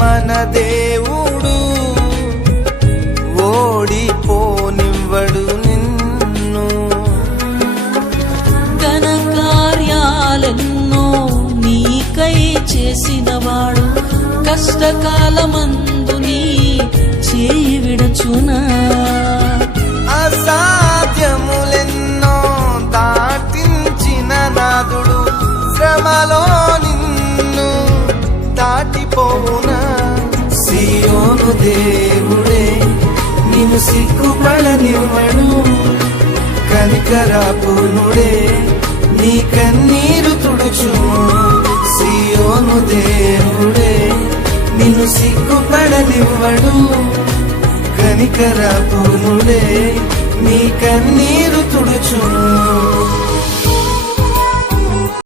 మన దేవుడు ఓడిపోనివ్వడు నిన్ను. ఘన కార్యాలెన్నో నీకై చేసినవాడు కష్టకాలమందు నీ చేయి విడచునా. అసాధ్యములెన్నో దాటించిన నాదుడు శ్రమలో నిన్ను దాటిపోవునా. సియోను దేవుడే నిన్ను సిగ్గుపడనివ్వడు, కనికరాపూర్ణుడే నీ కన్నీరు తుడుచును. సియోను దేవుడే నిన్ను సిగ్గుపడనివ్వడు, కనికరాపూర్ణుడే నీ కన్నీరు తుడుచును.